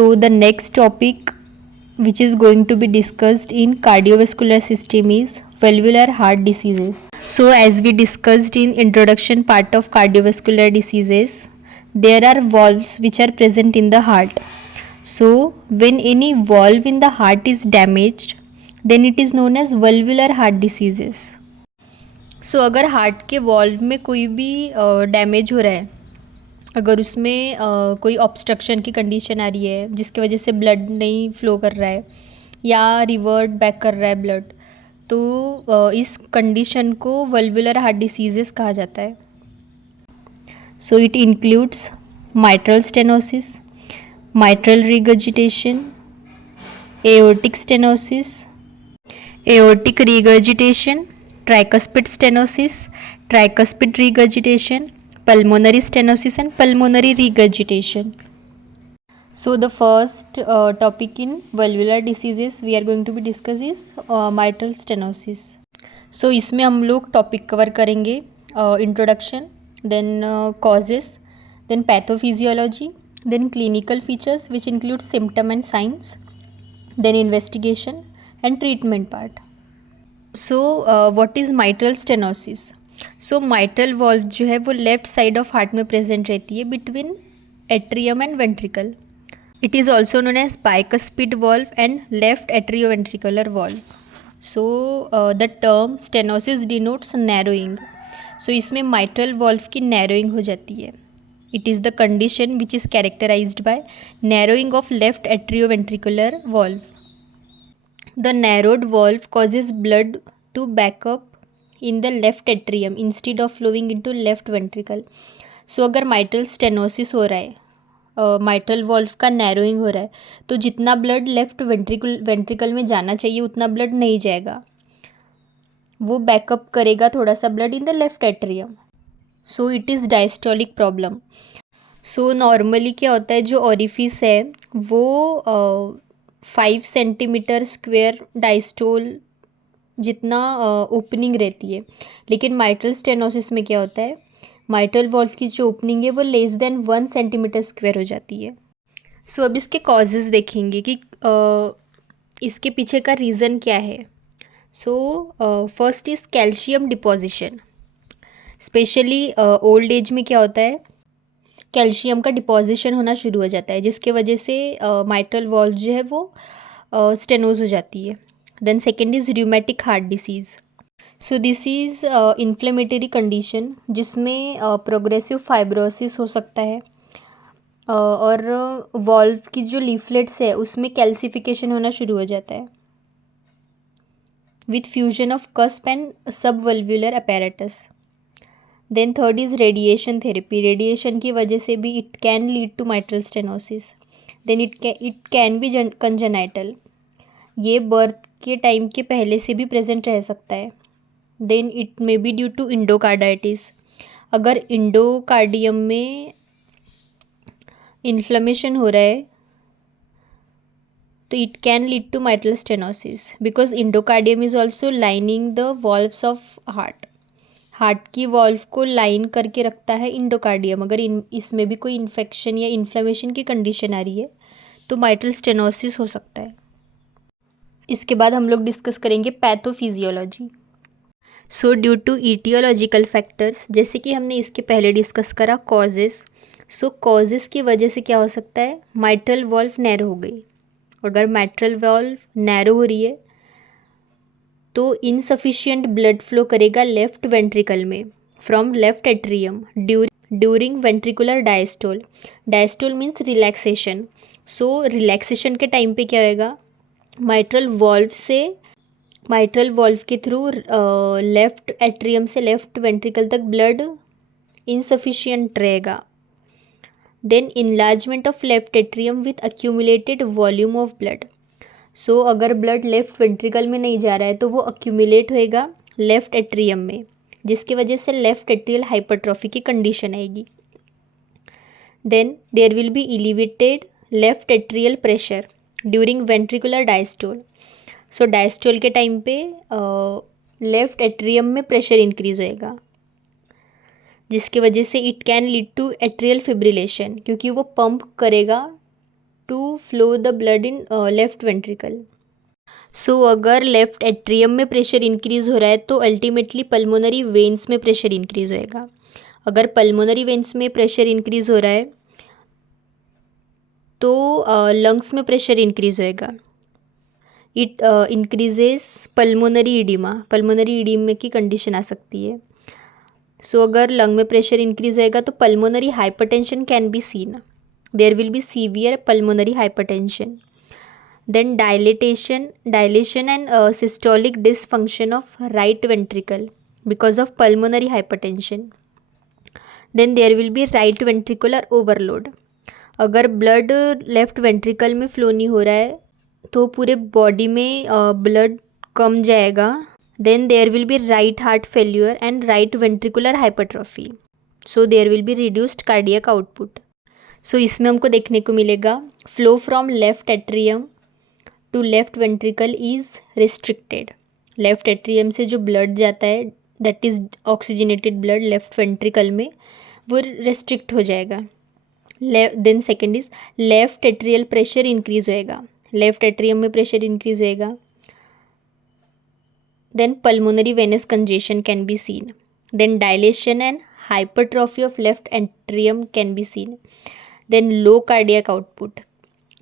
So the next topic which is going to be discussed in cardiovascular system is valvular heart diseases. So as we discussed in introduction part of cardiovascular diseases, there are valves which are present in the heart. So when any valve in the heart is damaged, then it is known as valvular heart diseases. So अगर heart के valve में कोई भी damage हो रहा है, अगर उसमें कोई ऑब्स्ट्रक्शन की कंडीशन आ रही है जिसकी वजह से ब्लड नहीं फ्लो कर रहा है या रिवर्ट बैक कर रहा है ब्लड, तो इस कंडीशन को वल्वुलर हार्ट डिसीजेस कहा जाता है. So it includes mitral stenosis, mitral regurgitation, aortic stenosis, aortic regurgitation, tricuspid stenosis, tricuspid regurgitation, pulmonary stenosis and pulmonary regurgitation. So the first topic in valvular diseases we are going to be discuss is mitral stenosis. So इसमें हम लोग topic cover करेंगे introduction, then causes, then pathophysiology, then clinical features which include symptom and signs, then investigation and treatment part. So what is mitral stenosis? So mitral valve जो है वो left side of heart में present रहती है between atrium and ventricle. It is also known as bicuspid valve and left atrioventricular valve. So the term stenosis denotes narrowing. So इसमें mitral valve की narrowing हो जाती है. It is the condition which is characterized by narrowing of left atrioventricular valve. The narrowed valve causes blood to back up in the left atrium instead of flowing into left ventricle. So अगर mitral stenosis हो रहा है, mitral valve का narrowing हो रहा है, तो जितना blood left ventricle में जाना चाहिए उतना blood नहीं जाएगा, वो बैकअप करेगा थोड़ा सा blood in the left atrium. So it is diastolic problem. So normally क्या होता है, जो ऑरिफिस है वो 5 सेंटीमीटर स्क्वेयर डायस्टोल जितना ओपनिंग रहती है, लेकिन माइट्रल स्टेनोसिस में क्या होता है, माइट्रल वॉल्व की जो ओपनिंग है वो लेस देन 1 सेंटीमीटर स्क्वेयर हो जाती है. सो अब इसके कॉजेज़ देखेंगे कि इसके पीछे का रीज़न क्या है. So first is calcium deposition. Specially old age में क्या होता है, कैल्शियम का डिपॉजिशन होना शुरू हो जाता है जिसके वजह से माइट्रल वॉल्व जो है वो स्टेनोज हो जाती है. Then second is rheumatic heart disease. So this is inflammatory condition जिसमें प्रोग्रेसिव फाइब्रोसिस हो सकता है और वॉल्व की जो लीफलेट्स है उसमें कैल्सिफिकेशन होना शुरू हो जाता है with fusion of cusp and subvalvular apparatus. Then third is radiation therapy. Radiation की वजह से भी it can lead to mitral stenosis. Then it can be congenital. ये बर्थ के टाइम के पहले से भी प्रेजेंट रह सकता है. Then it may be due to endocarditis. अगर इंडोकार्डियम में इन्फ्लेमेशन हो रहा है तो it can lead to mitral stenosis because endocardium is also lining the valves of heart. Heart की वॉल्व को लाइन करके रखता है इंडोकार्डियम. अगर इसमें भी कोई इन्फेक्शन या इन्फ्लेमेशन की कंडीशन आ रही है तो माइट्रल स्टेनोसिस हो सकता है. इसके बाद हम लोग डिस्कस करेंगे pathophysiology. So due to aetiological factors, जैसे कि हमने इसके पहले डिस्कस करा कॉजेस. सो कॉजेस की वजह से क्या हो सकता है, माइट्रल वॉल्व नैरो हो गई. अगर माइट्रल वॉल्व नैरो हो रही है तो इनसफिशिएंट ब्लड फ्लो करेगा लेफ्ट वेंट्रिकल में from left atrium during ventricular diastole. Diastole means relaxation. So relaxation के टाइम पे क्या होएगा, माइट्रल वॉल्व के थ्रू लेफ्ट एट्रियम से लेफ्ट वेंट्रिकल तक ब्लड इनसफिशिएंट रहेगा. Then enlargement of left atrium with accumulated volume of blood. So अगर blood left ventricle में नहीं जा रहा है तो वो अक्यूमुलेट होएगा लेफ्ट एट्रियम में, जिसकी वजह से लेफ्ट एट्रियल हाइपरट्रॉफी की कंडीशन आएगी. Then there will be elevated left atrial pressure during ventricular diastole. So diastole के टाइम पे लेफ्ट एट्रियम में प्रेशर इंक्रीज होएगा जिसकी वजह से it can lead to atrial fibrillation, क्योंकि वो पंप करेगा to flow the blood in left ventricle. So अगर लेफ्ट एट्रियम में प्रेशर इंक्रीज हो रहा है तो अल्टीमेटली पल्मोनरी वेन्स में प्रेशर इंक्रीज होएगा। अगर पल्मोनरी वेन्स में प्रेशर इंक्रीज हो रहा है तो लंग्स में प्रेशर इंक्रीज होएगा। It increases pulmonary oedema, pulmonary oedema की कंडीशन आ सकती है। सो अगर लंग में प्रेशर इंक्रीज होएगा तो pulmonary hypertension can be seen, there will be severe pulmonary hypertension. Then dilation and systolic dysfunction of right ventricle because of pulmonary hypertension. Then there will be right ventricular overload. अगर blood left ventricle में flow नहीं हो रहा है तो पूरे body में blood कम जाएगा। Then there will be right heart failure and right ventricular hypertrophy, so there will be reduced cardiac output. सो इसमें हमको देखने को मिलेगा flow from left atrium to left ventricle is restricted. Left atrium से जो ब्लड जाता है that is oxygenated blood left ventricle में, वो रेस्ट्रिक्ट हो जाएगा। Then second is left atrial pressure increase होएगा, लेफ्ट एट्रियम में प्रेशर इंक्रीज होएगा। Then pulmonary venous congestion can be seen. Then dilation and hypertrophy of left atrium can be seen. Then low cardiac output,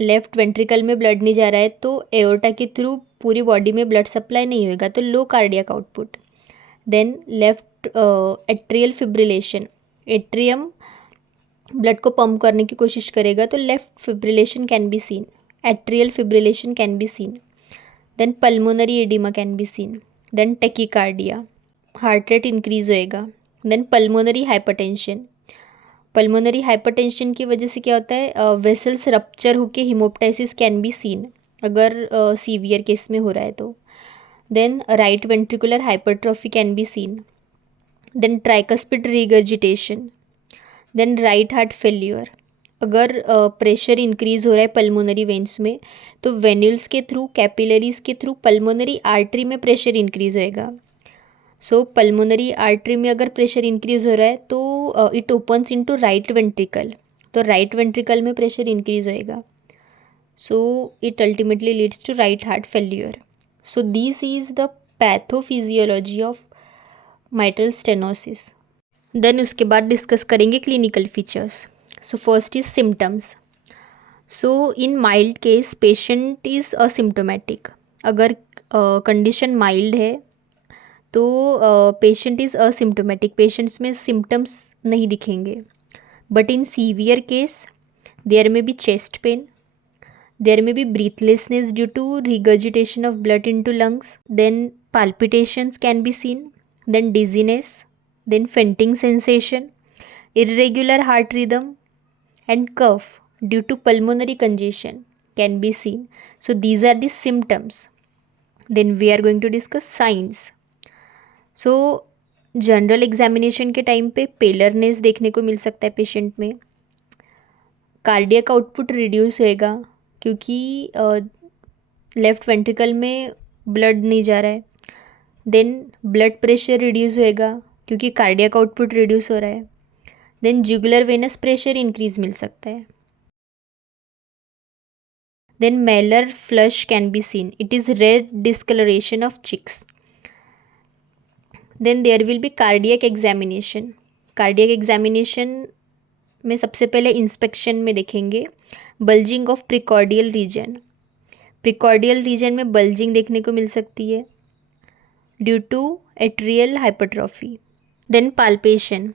left ventricle में blood नहीं जा रहा है तो aorta के थ्रू पूरी बॉडी में ब्लड सप्लाई नहीं होएगा तो low cardiac output. Then left atrial fibrillation, atrium blood को पंप करने की कोशिश करेगा तो left fibrillation can be seen, atrial fibrillation can be seen. Then pulmonary oedema can be seen. Then tachycardia, heart rate increase होएगा। Then pulmonary hypertension, pulmonary hypertension की वजह से क्या होता है वेसल्स रप्चर होके हिमोप्टाइसिस कैन बी सीन अगर severe case में हो रहा है तो। Then right ventricular hypertrophy can be seen. Then tricuspid regurgitation. Then right heart failure, अगर प्रेशर इंक्रीज हो रहा है पल्मोनरी वेन्स में तो वेन्यूल्स के थ्रू कैपिलरीज के थ्रू पल्मोनरी आर्टरी में प्रेशर इंक्रीज होएगा। सो पल्मोनरी आर्टरी में अगर प्रेशर इंक्रीज हो रहा है तो it opens into right ventricle, तो राइट वेंट्रिकल में प्रेशर इंक्रीज होएगा। So it ultimately leads to right heart failure. So this is the pathophysiology of mitral stenosis. Then उसके बाद डिस्कस करेंगे clinical features. So first is symptoms. So in mild case patient is asymptomatic, अगर condition mild है तो patient is asymptomatic, patients में symptoms नहीं दिखेंगे। But in severe case there may B chest pain, there may be breathlessness due to regurgitation of blood into lungs, then palpitations can be seen, then dizziness, then fainting sensation, irregular heart rhythm and cough due to pulmonary congestion can be seen. So these are the symptoms. Then we are going to discuss signs. So general examination के time पे पेलरनेस देखने को मिल सकता है patient में। Cardiac output reduce होएगा क्योंकि left ventricle में ब्लड नहीं जा रहा है। देन ब्लड प्रेशर रिड्यूस होएगा क्योंकि कार्डियक आउटपुट रिड्यूस हो रहा है। Then jugular venous pressure increase मिल सकता है। Then malar flush can be seen, it is red discolouration of cheeks. Then there will be cardiac examination. Cardiac examination में सबसे पहले इंस्पेक्शन में देखेंगे bulging of precordial region. Precordial region में bulging देखने को मिल सकती है due to atrial hypertrophy. Then palpation,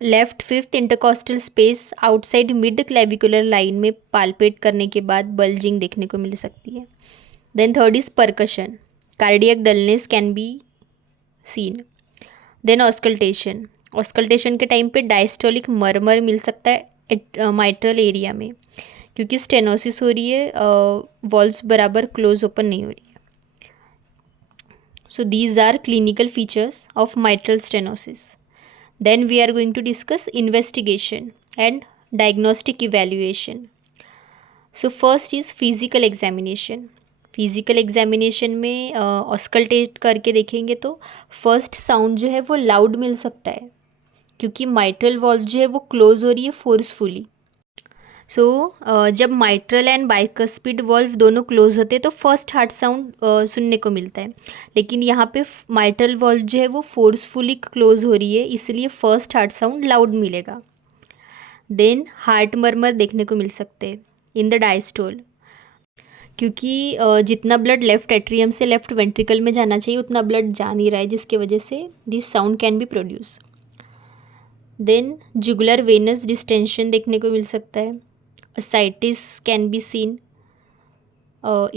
left fifth intercostal space outside mid clavicular line में पाल्पेट करने के बाद बल्जिंग देखने को मिल सकती है। Then third is percussion, cardiac dullness can be seen. Then auscultation, auscultation के टाइम पे डायस्टोलिक मरमर मिल सकता है माइट्रल एरिया में क्योंकि स्टेनोसिस हो रही है, वॉल्व्स बराबर क्लोज ओपन नहीं हो रही है। So these are clinical features of mitral stenosis. Then we are going to discuss investigation and diagnostic evaluation. So first is physical examination. Physical examination में ऑस्कल्टेट करके देखेंगे तो फर्स्ट साउंड जो है वो लाउड मिल सकता है क्योंकि माइट्रल वॉल्व जो है वो क्लोज हो रही है फोर्सफुली। जब माइट्रल एंड बाइकस्पिड वॉल्व दोनों क्लोज होते हैं तो फर्स्ट हार्ट साउंड सुनने को मिलता है, लेकिन यहाँ पे माइट्रल वॉल्व जो है वो फोर्सफुली क्लोज हो रही है, इसलिए फर्स्ट हार्ट साउंड लाउड मिलेगा। देन हार्ट मर्मर देखने को मिल सकते हैं इन द डायस्टोल, क्योंकि जितना ब्लड लेफ्ट एट्रियम से लेफ्ट वेंट्रिकल में जाना चाहिए उतना ब्लड जा नहीं रहा है, जिसकी वजह से this sound can be produce. Then jugular venous distension देखने को मिल सकता है, ascites can be seen,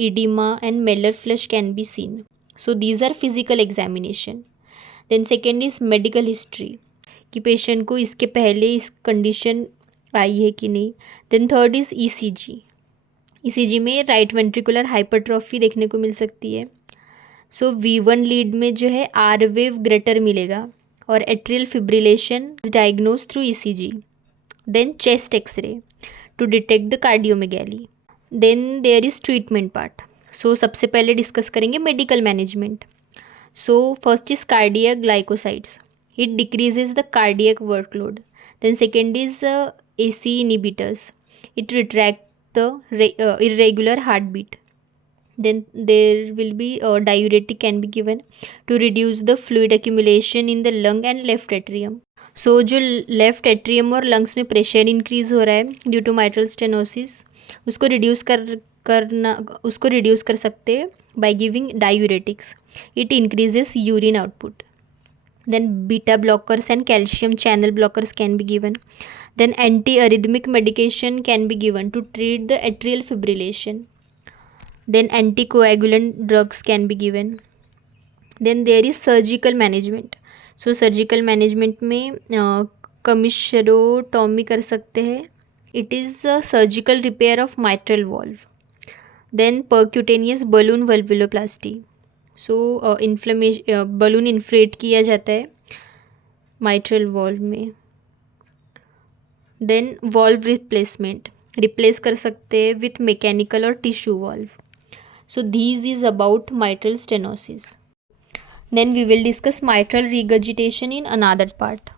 edema and Meller flush can be seen. So these are physical examination. Then second is medical history, कि पेशेंट को इसके पहले इस condition आई है कि नहीं। Then third is ECG। ECG में राइट वेंट्रिकुलर हाइपरट्रॉफी देखने को मिल सकती है। सो V1 लीड में जो है R वेव ग्रेटर मिलेगा और atrial fibrillation is diagnose through ECG। Then chest x ray to detect the cardiomegaly. Then there is treatment part. So सबसे पहले डिस्कस करेंगे medical management. So first is cardiac glycosides, it decreases the cardiac workload. Then second is AC inhibitors, it retract the irregular heartbeat. Then there will be diuretic can be given to reduce the fluid accumulation in the lung and left atrium. So जो left atrium और lungs में pressure increase हो रहा है due to mitral stenosis, उसको reduce कर सकते हैं by giving diuretics, it increases urine output. Then beta blockers and calcium channel blockers can be given. Then anti arrhythmic medication can be given to treat the atrial fibrillation. Then anticoagulant drugs can be given. Then there is surgical management. So surgical management में commissurotomy कर सकते हैं, it is surgical repair of mitral valve. Then percutaneous balloon valvuloplasty, so balloon inflate किया जाता है mitral valve में। Then valve replace कर सकते हैं विथ मैकेनिकल और tissue valve. So these is about mitral stenosis. Then we will discuss mitral regurgitation in another part.